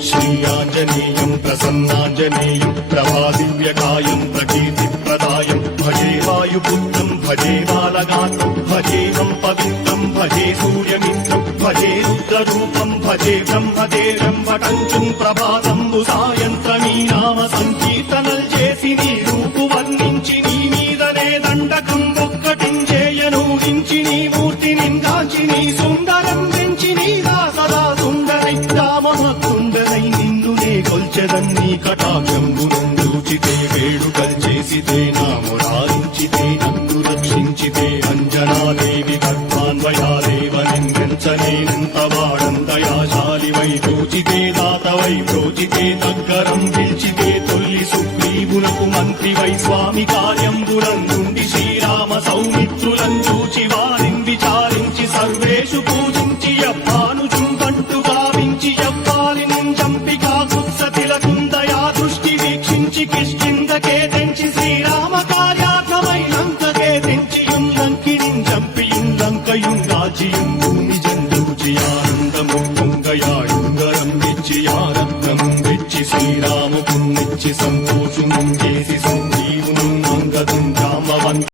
श्रीयाञ्जनेयं प्रसन्नाञ्जनेयं प्रभादिव्यकायं प्रकीर्तिप्रदायं भजे वायुपुत्रं भजे बालगात्रं भजेहं पवित्रं भजे सूर्यमित्रं भजे रुद्ररूपं भजे ब्रह्मदेवं वटञ्चुं ప్రభాతంబు సాయంత్రమీ నామ సంకీర్తనల్ చేసి నీ రూపు వర్ణించి నీ మీదనే దండకం ఒక్కటించేయను హించి నీ మూర్తి నిందాంచి నీ సుందరం పెంచి నీ సదా సుందరై రామహత్తుండనై నిన్నునే కొల్చెదన్నీ కటాక్షంబునందూచితే వేడుకల్ చేసితే నామురారించితే నన్ను రక్షించితే అంజనాదేవి కర్మాన్వయాదేవ నిందించనేనంత వాడంతయాశాలివై దూచితే దాతవై ప్రోచితే దగ్గరం పిలిచితే తొల్లి సుగ్రీవునకు మంత్రివై స్వామి కార్యంబులందుండి శ్రీరామ సౌమిత్రులం చూచి వారిని విచారించి సర్వేషు పూజించి యవ్వాను చుంబంటు గావించి యవ్వాలిని చంపి కాకుత్సతిలకుందయా దృష్టి వీక్షించి కిష్కిందకే తెంచి శ్రీరామ కార్యార్థమైనంతకే తెంచి లంకిని చంపి లంకయుం రాజ్యం భూమి జందూచి ఆనందముంగయాయుంగరం ఇచ్చి ఆరత్నం వెచ్చి శ్రీరాముకున్నిచ్చి సంతోషం చేసి